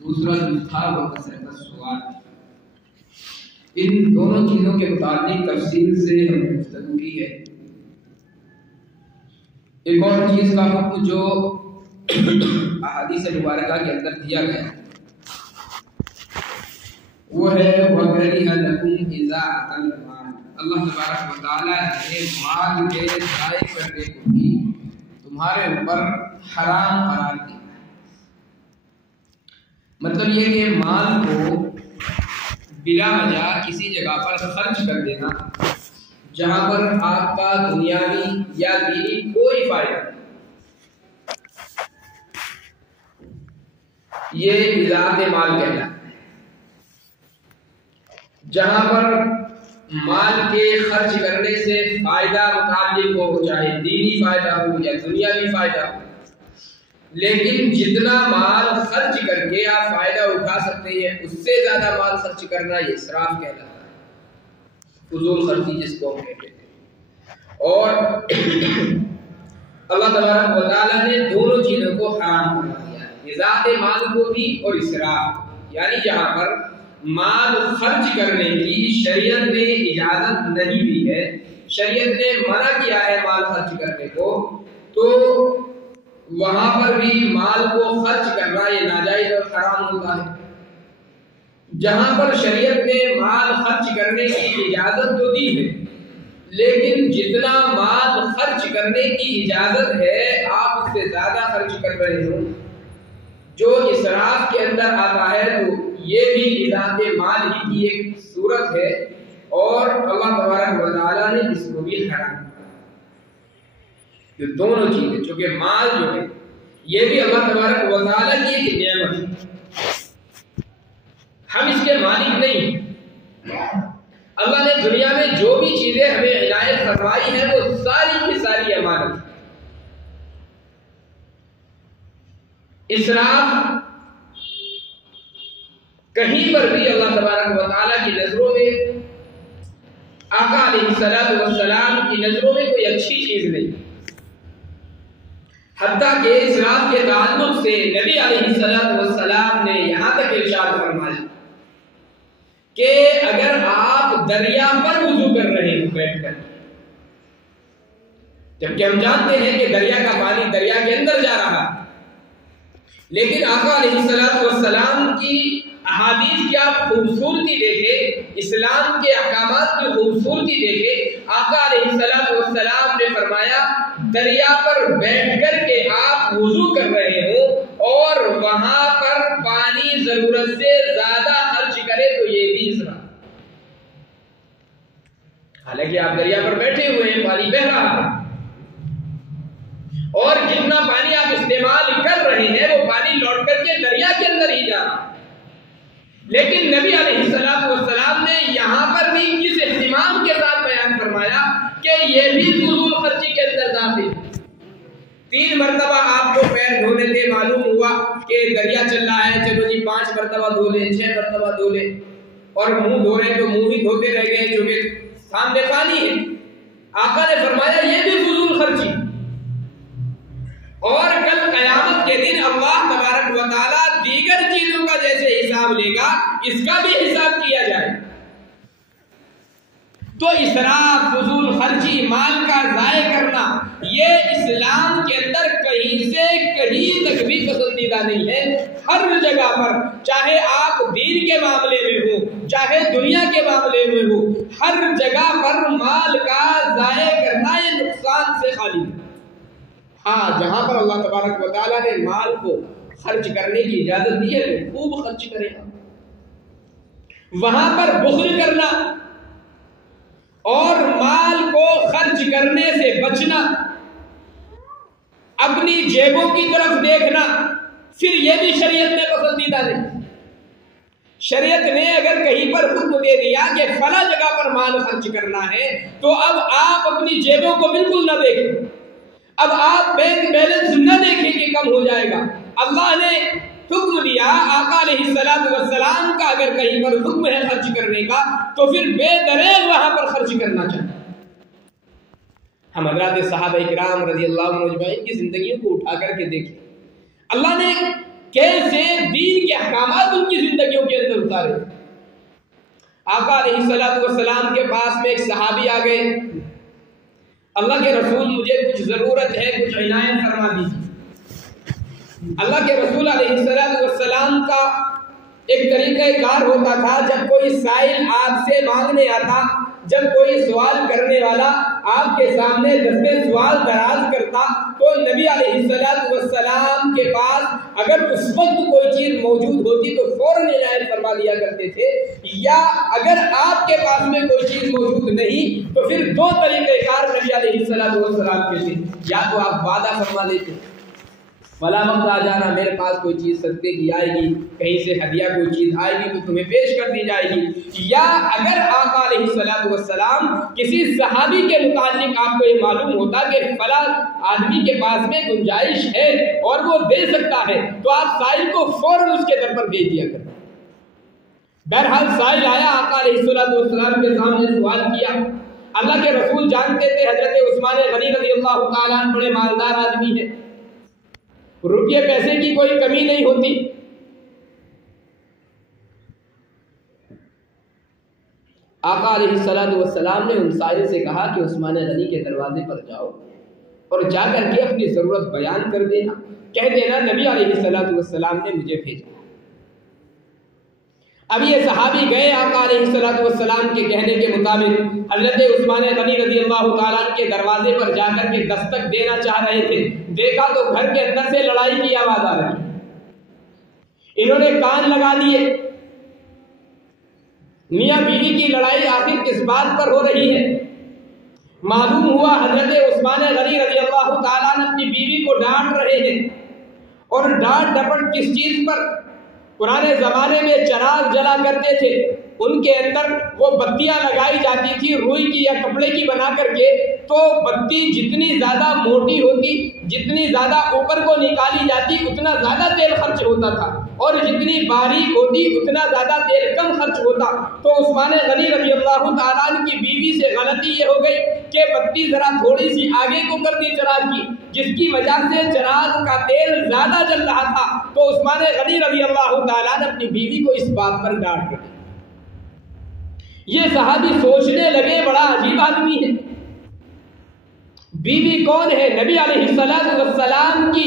دوسرا جو تھا وہ کثرت السؤال۔ ان دونوں چیزوں کے متعلق تفصیل سے ہم نے گفتگو کی ہے۔ ایک اور چیز کا حکم جو احادیث مبارکہ کے اندر دیا گیا وہ ہے وَكَرِهَ لَكُمْ إِذَاعَةَ الْمَالِ۔ اللہ تبارک و تعالیٰ نے مال کے ضائع کرنے کو بھی تمہارے اوپر حرام قرار دیا۔ مطلب یہ کہ مال کو بلا وجہ کسی جگہ پر خرچ کر دینا جہاں پر آپ کا دنیاوی یا دینی کوئی فائدہ نہیں، یہ اضاعت مال کہلاتا ہے۔ جہاں پر مال کے خرچ کرنے سے فائدہ متعلق ہو، چاہے دینی فائدہ ہو یا دنیاوی فائدہ ہو، لیکن جتنا مال خرچ کر کے آپ فائدہ اٹھا سکتے ہیں اس سے زیادہ مال خرچ کرنا یہ اسراف کہلاتا ہے، فضول خرچی جس کو ہم کہتے ہیں۔ اور اللہ تبارک و تعالیٰ نے دونوں چیزوں کو حرام کروا دیا ہے، اضاعت مال کو بھی اور اسراف، یعنی جہاں پر مال خرچ کرنے کی شریعت نے اجازت نہیں دی ہے، شریعت نے منع کیا ہے مال خرچ کرنے کو، تو وہاں پر بھی مال کو خرچ کرنا یہ ناجائز اور حرام ہوتا ہے۔ جہاں پر شریعت نے مال خرچ کرنے کی اجازت تو دی ہے، لیکن جتنا مال خرچ کرنے کی اجازت ہے آپ اس سے زیادہ خرچ کر رہے ہو، جو اسراف کے اندر آتا ہے، تو یہ بھی اضاعت مال ہی کی ایک صورت ہے، اور اللہ تبارک و تعالیٰ نے اس کو بھی حرام کیا۔ یہ دونوں چیزیں، چونکہ مال جو ہے یہ بھی اللہ تبارک و تعالیٰ کی ایک نعمت ہے، ہم اس کے مالک نہیں ہیں۔ اللہ نے دنیا میں جو بھی چیزیں ہمیں عنایت فرمائی ہیں وہ ساری کی ساری امانت ہے۔ اسراف کہیں پر بھی اللہ تبارک و تعالیٰ کی نظروں میں، آقا علیہ السلام کی نظروں میں کوئی اچھی چیز نہیں، حتیٰ کہ اسراف کے تعلق سے نبی علیہ السلام نے یہاں تک ارشاد فرمایا کہ اگر آپ دریا پر وضو کر رہے ہیں بیٹھ کر، جبکہ ہم جانتے ہیں کہ دریا کا پانی دریا کے اندر جا رہا، لیکن آقا علیہ السلام کی احادیث کی آپ خوبصورتی دیکھیں، اسلام کے احکامات کی خوبصورتی دیکھیں، آقا علیہ السلام نے فرمایا دریا پر بیٹھ کر کے آپ وضو کر رہے ہوں اور وہاں پر پانی ضرورت سے زیادہ خرچ کرے تو یہ بھی اسراف۔ حالانکہ آپ دریا پر بیٹھے ہوئے ہیں، پانی بہہ رہا ہے، اور جتنا پانی آپ استعمال کر رہے ہیں وہ پانی لوٹ کر کے دریا کے اندر ہی جا رہا، لیکن نبی علیہ السلام نے یہاں پر بھی کس اہتمام کے ساتھ بیان فرمایا کہ یہ بھی فضول خرچی کے اندر داخل۔ 3 مرتبہ آپ کو پیر دھونے سے معلوم ہوا کہ دریا چل رہا ہے، چلو جی 5 مرتبہ دھو لیں، 6 مرتبہ دھو لیں، اور منہ دھو رہے تو منہ ہی دھوتے رہ گئے جو کہ سامنے پانی ہے۔ آقا نے فرمایا یہ بھی فضول خرچی، اور کل قیامت کے دن اللہ تبارک و تعالیٰ دیگر چیزوں کا جیسے حساب لے گا اس کا بھی حساب کیا جائے۔ تو اسراف، فضول خرچی، مال کا ضائع کرنا، یہ اسلام کے اندر کہیں سے کہیں تک بھی پسندیدہ نہیں ہے۔ ہر جگہ پر، چاہے آپ دین کے معاملے میں ہو چاہے دنیا کے معاملے میں ہو، ہر جگہ پر مال کا ضائع کرنا یہ نقصان سے خالی ہے۔ ہاں، جہاں پر اللہ تبارک و تعالیٰ نے مال کو خرچ کرنے کی اجازت دی ہے تو خوب خرچ کرے گا، وہاں پر بخل کرنا اور مال کو خرچ کرنے سے بچنا، اپنی جیبوں کی طرف دیکھنا، پھر یہ بھی شریعت میں پسندیدہ نہیں۔ شریعت نے اگر کہیں پر حکم دے دیا کہ فلاں جگہ پر مال خرچ کرنا ہے تو اب آپ اپنی جیبوں کو بالکل نہ دیکھیں، اب آپ بینک بیلنس نہ دیکھیں کہ کم ہو جائے گا۔ اللہ نے حکم دیا، آقا علیہ السلام کا اگر کہیں پر حکم ہے خرچ کرنے کا تو پھر بے دریغ وہاں پر خرچ کرنا چاہیے۔ ہم حضرات صحابہ اکرام رضی اللہ عنہ اجمعین کی زندگیوں کو اٹھا کر کے دیکھیں، اللہ نے کیسے دین کے احکامات ان کی زندگیوں کے اندر اتارے. آقا علیہ السلام کے پاس میں ایک صحابی آ گئے. اللہ کے رسول مجھے کچھ ضرورت ہے, کچھ عنایت فرما دیجیے. اللہ کے رسول علیہ السلام کا ایک طریقہ کار ہوتا تھا, جب کوئی سائل آپ سے مانگنے آتا, جب کوئی سوال کرنے والا آپ کے سامنے دستے سوال دراز کرتا, تو نبی علیہ السلام کے پاس اگر اس وقت کوئی چیز موجود ہوتی تو فوراً عنایت فرما دیا کرتے تھے, یا اگر آپ کے پاس میں کوئی چیز موجود نہیں تو پھر دو طریقہ کار نبی علیہ السلام کے تھے. یا تو آپ وعدہ فرما لیتے, فلاں وقت آ جانا, میرے پاس کوئی چیز صدقے کی آئے گی, کہیں سے ہدیہ کوئی چیز آئے گی تو تمہیں پیش کر دی جائے گی. یا اگر آقا علیہ السلام کسی صحابی کے متعلق آپ کو یہ معلوم ہوتا کہ فلاں آدمی کے پاس میں گنجائش ہے اور وہ دے سکتا ہے, تو آپ سائل کو فوراً اس کے در پر دے دیا کرتے. بہرحال سائل آیا, آقا علیہ السلام کے سامنے سوال کیا. اللہ کے رسول جانتے تھے حضرت عثمان غنی رضی اللہ تعالیٰ عنہ بڑے مالدار آدمی ہیں, روپیے پیسے کی کوئی کمی نہیں ہوتی. آقا علیہ السلام نے ان سائل سے کہا کہ عثمان غنی کے دروازے پر جاؤ اور جا کر کے اپنی ضرورت بیان کر دینا, کہہ دینا نبی علیہ السلام نے مجھے بھیجا. اب یہ صحابی گئے, آقا علیہ السلام کے کہنے کے مطابق حضرت عثمان غنی رضی اللہ تعالیٰ عنہ کے دروازے پر جا کر کے دستک دینا چاہ رہے تھے. دیکھا تو گھر کے اندر سے لڑائی کی آواز آ رہی. انہوں نے کان لگا لیے, میاں بیوی کی لڑائی آخر کس بات پر ہو رہی ہے. معلوم ہوا حضرت عثمان غنی رضی اللہ تعالیٰ عنہ اپنی بیوی کو ڈانٹ رہے ہیں, اور ڈانٹ ڈپٹ کس چیز پر. پرانے زمانے میں چراغ جلا کرتے تھے, ان کے اندر وہ بتیاں لگائی جاتی تھی روئی کی یا کپڑے کی بنا کر کے, تو بتی جتنی زیادہ موٹی ہوتی, جتنی زیادہ اوپر کو نکالی جاتی, اتنا زیادہ تیل خرچ ہوتا تھا, اور جتنی باریک ہوتی اتنا زیادہ تیل کم خرچ ہوتا. تو عثمان غنی رضی اللہ تعالیٰ عنہ کی بیوی سے غلطی یہ ہو گئی کہ بتی ذرا تھوڑی سی آگے کو کر دی چراغ کی, جس کی وجہ سے چراغ کا تیل زیادہ جل رہا تھا. تو عثمان غنی رضی اللہ تعالیٰ عنہ اپنی بیوی کو اس بات پر ڈانٹ کر. یہ صحابی سوچنے لگے بڑا عجیب آدمی ہے, بیوی کون ہے؟ نبی علیہ السلام کی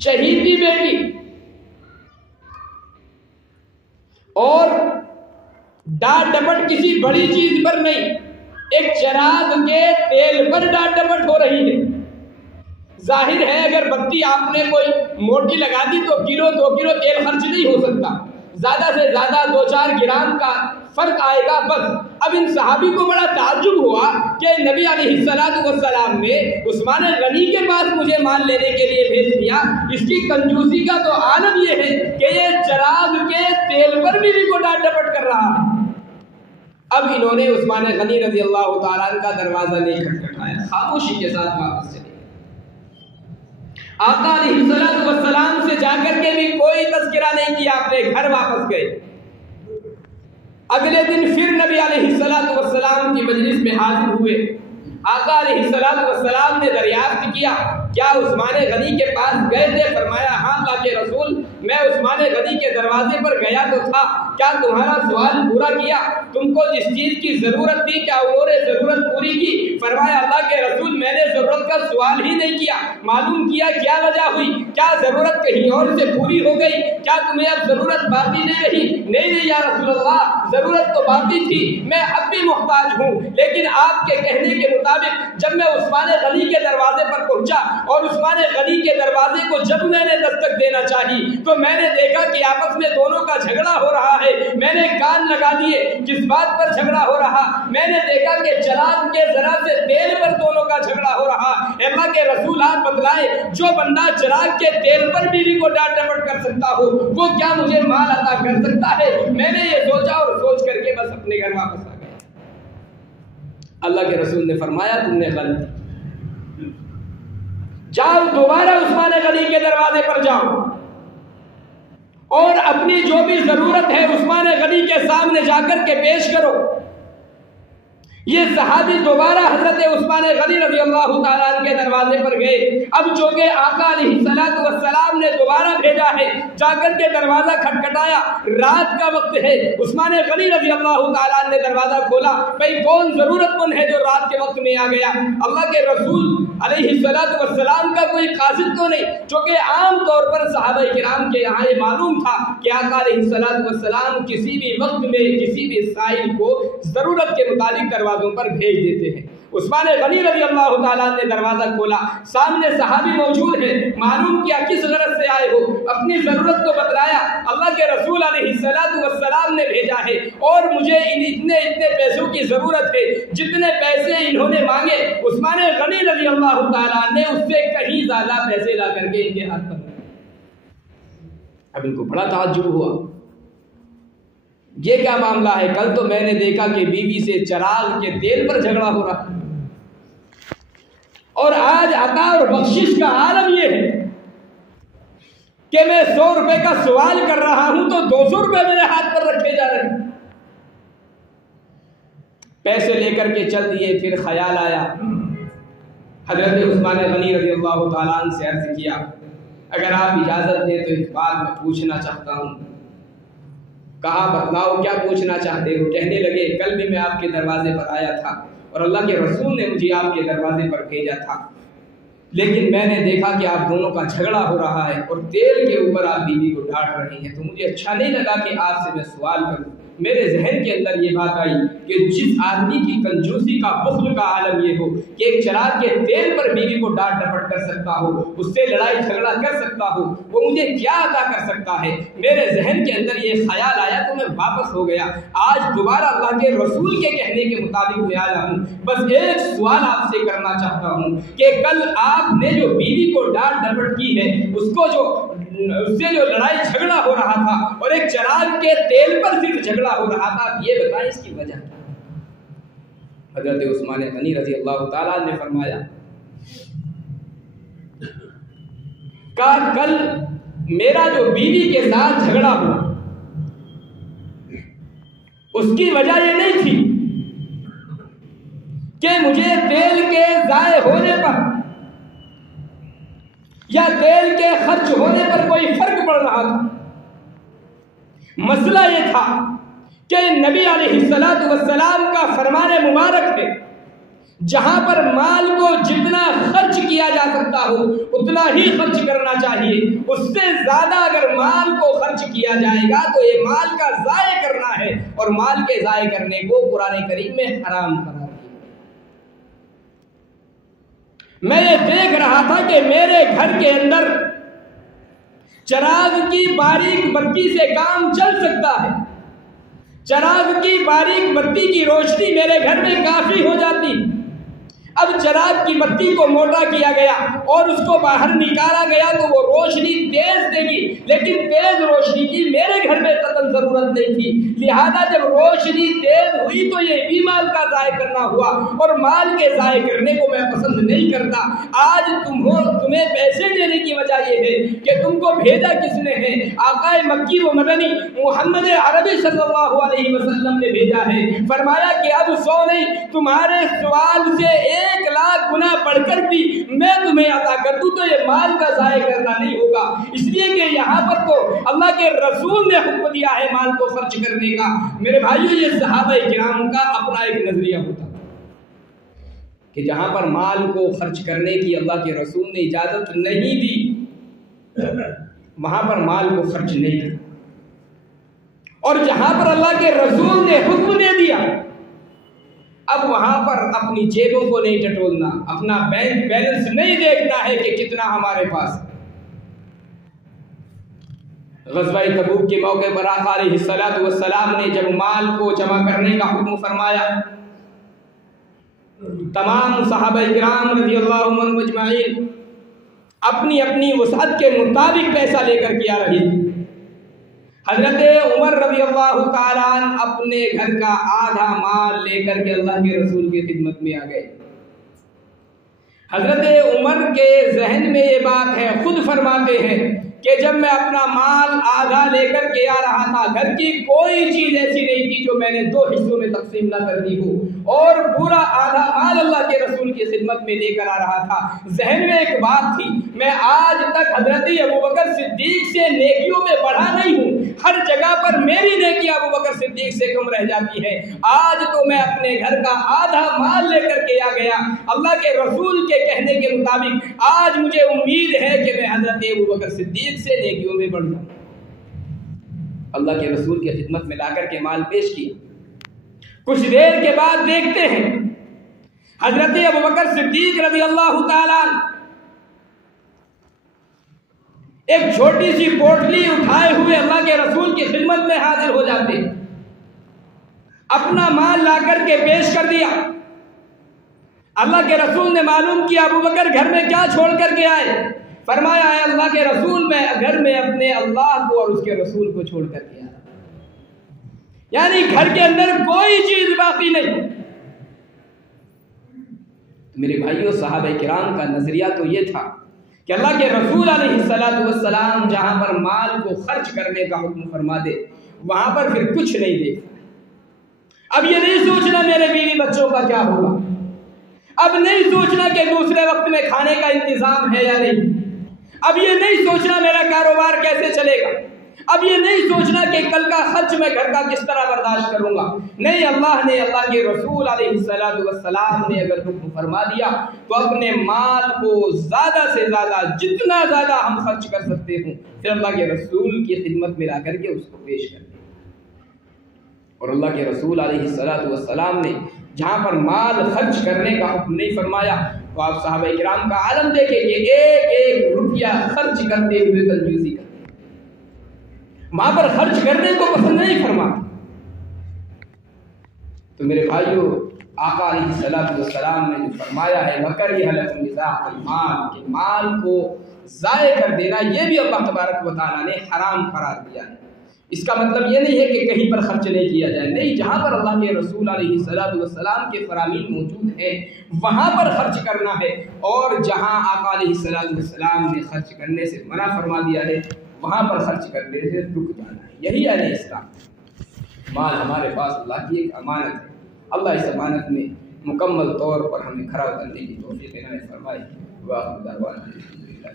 چہیتی بیٹی, اور ڈانٹ ڈپٹ کسی بڑی چیز پر نہیں, ایک چراغ کے تیل پر ڈانٹ ڈپٹ ہو رہی ہے. ظاہر ہے اگر بتی آپ نے کوئی موٹی لگا دی تو کلو 2 کلو تیل خرچ نہیں ہو سکتا, زیادہ سے زیادہ 2-4 گرام کا فرق آئے گا بس. اب ان صحابی کو بڑا تعجب ہوا کہ نبی علیہ السلام نے عثمان غنی کے پاس مجھے مال لینے کے لیے بھیج دیا, اس کی کنجوسی کا تو عالم یہ ہے کہ یہ چراغ کے تیل پر بیوی کو ڈانٹ ڈپٹ کر رہا ہے. اب انہوں نے عثمان غنی رضی اللہ تعالیٰ عنہ کا دروازہ نہیں کھٹکھٹایا, خاموشی کے ساتھ واپس چلے. آقا علیہ السلام سے جا کر کے بھی کوئی تذکرہ نہیں کیا, اپنے گھر واپس گئے. اگلے دن پھر نبی علیہ السلام کی مجلس میں حاضر ہوئے. آقا علیہ السلام نے دریافت کیا کیا عثمان غنی کے پاس گئے تھے؟ فرمایا ہاں اللہ کے رسول, میں عثمان غنی کے دروازے پر گیا تو تھا. کیا تمہارا سوال پورا کیا؟ تم کو جس چیز کی ضرورت تھی کیا انہوں نے ضرورت پوری کی؟ فرمایا اللہ کے رسول میں نے ضرورت کا سوال ہی نہیں کیا, معلوم کیا کیا وجہ ہوئی, کیا ضرورت کہیں اور سے پوری ہو گئی, کیا تمہیں اب ضرورت باقی نہیں رہی؟ نہیں یا رسول اللہ, ضرورت تو باقی تھی, میں اب بھی محتاج ہوں, لیکن آپ کے کہنے کے مطابق جب میں عثمان غنی کے دروازے پر پہنچا اور عثمان غنی کے دروازے کو جب میں نے دستک دینا چاہی تو میں نے دیکھا کہ آپس میں دونوں کا جھگڑا ہو رہا ہے. میں نے کان لگا دیے, کس بات پر جھگڑا ہو رہا؟ میں نے دیکھا کہ چراغ کے ذرا سے تیل پر دونوں کا جھگڑا ہو رہا. اللہ کے رسول آپ بتلائے, جو بندہ چراغ کے تیل پر بیوی کو ڈانٹ ڈپٹ کر سکتا ہو وہ کیا مجھے مال عطا کر سکتا ہے؟ میں نے یہ سوچا اور سوچ کر کے بس اپنے گھر واپس آ گیا. اللہ کے رسول نے فرمایا تم نے غلطی, جاؤ دوبارہ عثمان غنی کے دروازے پر جاؤ اور اپنی جو بھی ضرورت ہے عثمان غنی کے سامنے جا کر کے پیش کرو. یہ صحابی دوبارہ حضرت عثمان غنی رضی اللہ تعالیٰ عنہ کے دروازے پر گئے. اب چونکہ آقا علیہ الصلوۃ والسلام نے دوبارہ بھیجا ہے، جا کر کے دروازہ کھٹکھٹایا، رات کا وقت ہے. عثمان غنی رضی اللہ تعالیٰ عنہ نے دروازہ کھولا. بھائی کون ضرورت مند ہے جو رات کے وقت میں آ گیا؟ اللہ کے رسول علیہ الصلوۃ والسلام کا کوئی قاصد تو نہیں، چونکہ عام طور پر صحابہ کرام کے یہاں یہ معلوم تھا کہ آقا علیہ الصلوۃ والسلام کسی بھی وقت میں کسی بھی سائل کو ضرورت کے مطابق دروازوں پر بھیج دیتے ہیں. عثمان غنی رضی اللہ تعالیٰ نے دروازہ کھولا، سامنے صحابی موجود ہیں، معلوم کیا کس غرض سے آئے ہو، اپنی ضرورت کو بتلایا. اللہ کے رسول علیہ الصلوۃ والسلام نے بھیجا ہے اور مجھے اتنے پیسوں کی ضرورت ہے. جتنے پیسے انہوں نے مانگے عثمان غنی رضی اللہ تعالیٰ نے اس سے کہیں زیادہ پیسے لا کر کے ان کے ہاتھ پر. اب ان کو بڑا تعجب ہوا، یہ کیا معاملہ ہے؟ کل تو میں نے دیکھا کہ بیوی سے چراغ کے تیل پر جھگڑا ہو رہا، اور آج عطا اور بخشش کا عالم یہ ہے کہ میں 100 روپے کا سوال کر رہا ہوں تو 200 روپے میرے ہاتھ پر رکھے جا رہے ہیں. پیسے لے کر کے چل دیے. پھر خیال آیا، حضرت عثمان غنی رضی اللہ تعالیٰ عنہ سے عرض کیا اگر آپ اجازت دیں تو ایک بات میں پوچھنا چاہتا ہوں. کہا بتلاؤ کیا پوچھنا چاہتے ہو؟ کہنے لگے کل بھی میں آپ کے دروازے پر آیا تھا اور اللہ کے رسول نے مجھے آپ کے دروازے پر بھیجا تھا، لیکن میں نے دیکھا کہ آپ دونوں کا جھگڑا ہو رہا ہے اور تیل کے اوپر آپ بیوی کو ڈانٹ رہی ہیں، تو مجھے اچھا نہیں لگا کہ آپ سے میں سوال کروں. میرے ذہن کے اندر یہ بات آئی کہ جس آدمی کی کنجوسی کا بخل کا عالم یہ ہو کہ ایک چراغ کے تیل پر بیوی کو ڈانٹ ڈپٹ کر سکتا ہو، اس سے لڑائی جھگڑا کر سکتا ہو، وہ مجھے کیا عطا کر سکتا ہے. میرے ذہن کے اندر یہ خیال آیا تو میں واپس ہو گیا. آج دوبارہ اللہ کے رسول کے کہنے کے مطابق میں آیا ہوں. بس ایک سوال آپ سے کرنا چاہتا ہوں کہ کل آپ نے جو بیوی کو ڈانٹ ڈپٹ کی ہے، اس سے جو لڑائی جھگڑا ہو رہا تھا اور ایک چراغ کے تیل پر صرف جھگڑا ہو رہا تھا، یہ بتائیں اس کی وجہ کیا؟ حضرت عثمان غنی رضی اللہ تعالیٰ نے فرمایا کہ کل میرا جو بیوی کے ساتھ جھگڑا ہوا اس کی وجہ یہ نہیں تھی کہ مجھے تیل کے ضائع ہونے پر یا تیل کے خرچ ہونے پر کوئی فرق پڑ رہا تھا. مسئلہ یہ تھا کہ نبی علیہ الصلوۃ والسلام کا فرمان مبارک ہے جہاں پر مال کو جتنا خرچ کیا جا سکتا ہو اتنا ہی خرچ کرنا چاہیے. اس سے زیادہ اگر مال کو خرچ کیا جائے گا تو یہ مال کا ضائع کرنا ہے، اور مال کے ضائع کرنے کو قرآن کریم میں حرام قرار. میں یہ دیکھ رہا تھا کہ میرے گھر کے اندر چراغ کی باریک بتی سے کام چل سکتا ہے، چراغ کی باریک بتی کی روشنی میرے گھر میں کافی ہو جاتی. اب چراغ کی بتی کو موٹا کیا گیا اور اس کو باہر نکالا گیا تو وہ روشنی تیز دے گی، لیکن تیز روشنی کی میرے گھر میں قطعاً ضرورت نہیں تھی. لہذا جب روشنی تیز ہوئی تو یہ بھی مال کا ضائع کرنا ہوا، اور مال کے ضائع کرنے کو میں پسند نہیں کرتا. آج تمہیں پیسے دینے کی وجہ یہ ہے کہ تم کو بھیجا کس نے ہے؟ آقا مکی و مدنی محمد عربی صلی اللہ علیہ وسلم نے بھیجا ہے. فرمایا کہ اب 100 نہیں، تمہارے سوال سے 1 لاکھ گنا بڑھ کر بھی میں تمہیں عطا کر دوں تو یہ مال کا ضائع کرنا نہیں ہوگا. اس لیے کہ یہاں پر تو اللہ کے رسول نے حکم دیا ہے مال کو خرچ کرنے کا. میرے بھائیو، یہ صحابہ کرام کا اپنا ایک نظریہ ہوتا کہ جہاں پر مال کو خرچ کرنے کی اللہ کے رسول نے اجازت نہیں دی وہاں پر مال کو خرچ نہیں کرنا، اور جہاں پر اللہ کے رسول نے حکم دے دیا اب وہاں پر اپنی جیبوں کو نہیں ٹٹولنا، اپنا بینک بیلنس نہیں دیکھنا ہے کہ کتنا ہمارے پاس. غزوہ تبوک کے موقع پر آقا علیہ الصلوۃ والسلام نے جب مال کو جمع کرنے کا حکم فرمایا، تمام صحابہ کرام رضی اللہ عنہم اجمعین اپنی اپنی وسعت کے مطابق پیسہ لے کر کے آ رہی تھی. حضرت عمر رضی اللہ تعالیٰ عنہ اپنے گھر کا آدھا مال لے کر کے اللہ کے رسول کی خدمت میں آ گئے. حضرت عمر کے ذہن میں یہ بات ہے، خود فرماتے ہیں کہ جب میں اپنا مال آدھا لے کر کے آ رہا تھا، گھر کی کوئی چیز ایسی نہیں تھی جو میں نے 2 حصوں میں تقسیم نہ کر دی ہو. اور پورا آدھا مال اللہ کے رسول کی خدمت میں لے کر آ رہا تھا۔ ذہن میں ایک بات تھی، میں آج تک حضرت ابوبکر صدیق سے نیکیوں میں بڑھا نہیں ہوں، ہر جگہ پر میری نیکی ابوبکر صدیق سے کم رہ جاتی ہے، آج تو میں اپنے گھر کا آدھا مال لے کر کے آ گیا، اللہ کے رسول کے کہنے کے مطابق آج مجھے امید ہے کہ میں حضرت ابوبکر صدیق سے نیکیوں میں بڑھ جاؤں۔ اللہ کے رسول کی خدمت میں لا کر کے مال پیش کیا۔ کچھ دیر کے بعد دیکھتے ہیں حضرت ابوبکر صدیق رضی اللہ تعالیٰ ایک چھوٹی سی پوٹلی اٹھائے ہوئے اللہ کے رسول کی خدمت میں حاضر ہو جاتے، اپنا مال لا کر کے پیش کر دیا۔ اللہ کے رسول نے معلوم کیا ابوبکر گھر میں کیا چھوڑ کر کے آئے؟ فرمایا ہے اللہ کے رسول میں گھر میں اپنے اللہ کو اور اس کے رسول کو چھوڑ کر کے آیا، یعنی گھر کے اندر کوئی چیز باقی نہیں۔ میرے بھائیوں، صحابہ کرام کا نظریہ تو یہ تھا کہ اللہ کے رسول علیہ السلام جہاں پر مال کو خرچ کرنے کا حکم فرما دے وہاں پر پھر کچھ نہیں دیکھنا۔ اب یہ نہیں سوچنا میرے بیوی بچوں کا کیا ہوگا، اب نہیں سوچنا کہ دوسرے وقت میں کھانے کا انتظام ہے یا نہیں، اب یہ نہیں سوچنا میرا کاروبار کیسے چلے گا، اب یہ نہیں سوچنا کہ کل کا خرچ میں گھر کا کس طرح برداشت کروں گا۔ نہیں، اللہ کے رسول علیہ السلام نے اگر حکم فرما دیا تو اپنے مال کو زیادہ سے زیادہ جتنا زیادہ ہم خرچ کر سکتے ہوں پھر اللہ کے رسول کی خدمت میں لا کر کے اس کو پیش کر دیں۔ اور اللہ کے رسول علیہ السلام نے جہاں پر مال خرچ کرنے کا حکم نہیں فرمایا تو آپ صحابہ کرام کا عالم دیکھیں کہ ایک ایک روپیہ خرچ کرتے ہوئے کنجوسی کرتے، وہاں پر خرچ کرنے کو پسند نہیں فرماتے۔ تو میرے بھائیوں، آقا علیہ السلام نے جو فرمایا ہے وَكَرِهَ لَكُمْ إِذَاعَةَ الْمَالِ کہ مال کو ضائع کر دینا یہ بھی اللہ تبارک و تعالیٰ نے حرام قرار دیا ہے۔ اس کا مطلب یہ نہیں ہے کہ کہیں پر خرچ نہیں کیا جائے، نہیں، جہاں پر اللہ کے رسول علیہ السلام کے فرامین موجود ہیں وہاں پر خرچ کرنا ہے، اور جہاں آقا علیہ السلام نے خرچ کرنے سے منع فرما دیا ہے وہاں پر خرچ کرنے سے رک جانا ہے۔ یہی ہے اسلام۔ مال ہمارے پاس اللہ کی ایک امانت ہے، اللہ اس امانت میں مکمل طور پر ہمیں کھرا اترنے کی توفیق عنایت فرمائے۔ وآخر دعوانا الحمدللہ۔